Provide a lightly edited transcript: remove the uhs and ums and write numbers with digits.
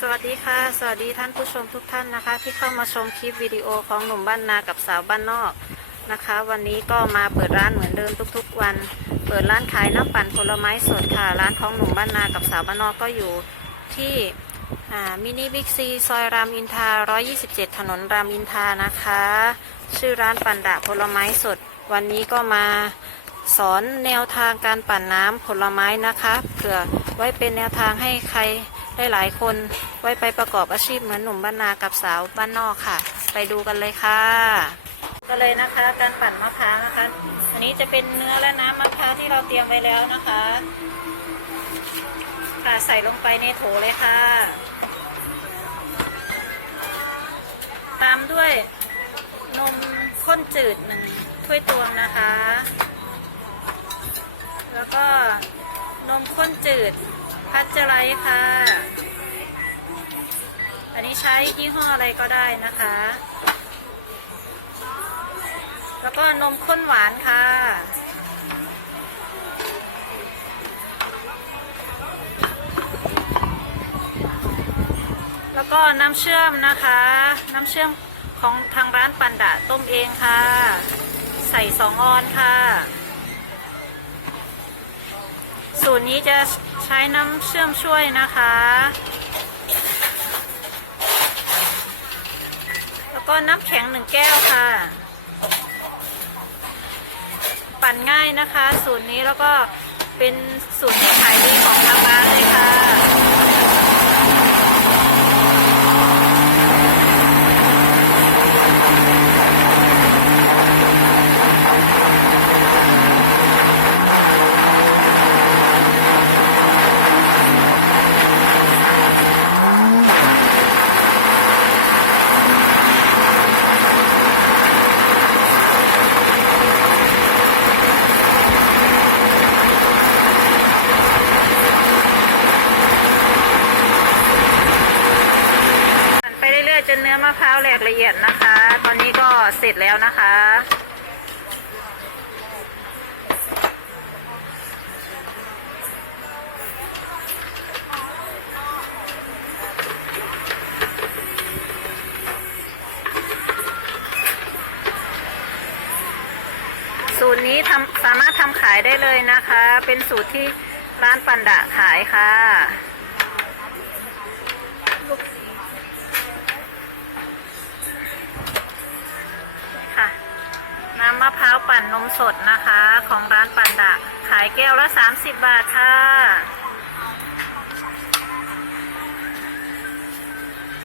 สวัสดีค่ะสวัสดีท่านผู้ชมทุกท่านนะคะที่เข้ามาชมคลิปวิดีโอของหนุ่มบ้านนากับสาวบ้านนอกนะคะ วันนี้ก็มาเปิดร้านเหมือนเดิมทุกๆวันเปิดร้านขายน้ำปั่นผลไม้สดค่ะร้านของหนุ่มบ้านนากับสาวบ้านนอกก็อยู่ที่มินิบิ๊กซีซอยรามอินทรา127ถนนรามอินทรานะคะชื่อร้านปั่นดะผลไม้สดวันนี้ก็มาสอนแนวทางการปั่นน้ำผลไม้นะคะเผื่อไว้เป็นแนวทางให้ใครได้หลายคนไว้ไปประกอบอาชีพเหมือนหนุ่มบ้านนากับสาวบ้านนอกค่ะไปดูกันเลยค่ะก็เลยนะคะการปั่นมะพร้าวนะคะอันนี้จะเป็นเนื้อและน้ำมะพร้าวที่เราเตรียมไว้แล้วนะคะค่ะใส่ลงไปในโถเลยค่ะตามด้วยนมข้นจืด1 ถ้วยตวงนะคะแล้วก็นมข้นจืดพัชไลท์ค่ะอันนี้ใช้ยี่ห้ออะไรก็ได้นะคะแล้วก็นมข้นหวานค่ะแล้วก็น้ำเชื่อมนะคะน้ำเชื่อมของทางร้านปั่นดะต้มเองค่ะใส่2 ออนค่ะสูตรนี้จะใช้น้ำเชื่อมช่วยนะคะแล้วก็น้ำแข็ง1 แก้วค่ะปั่นง่ายนะคะสูตรนี้แล้วก็เป็นสูตรที่ขายดีของทางร้านเลยค่ะจนเนื้อมะพร้าวแหลกละเอียดนะคะตอนนี้ก็เสร็จแล้วนะคะสูตรนี้สามารถทำขายได้เลยนะคะเป็นสูตรที่ร้านปั่นดะขายค่ะน้ำมะพร้าวปั่นนมสดนะคะของร้านปั่นดะขายแก้วละ30 บาทค่ะ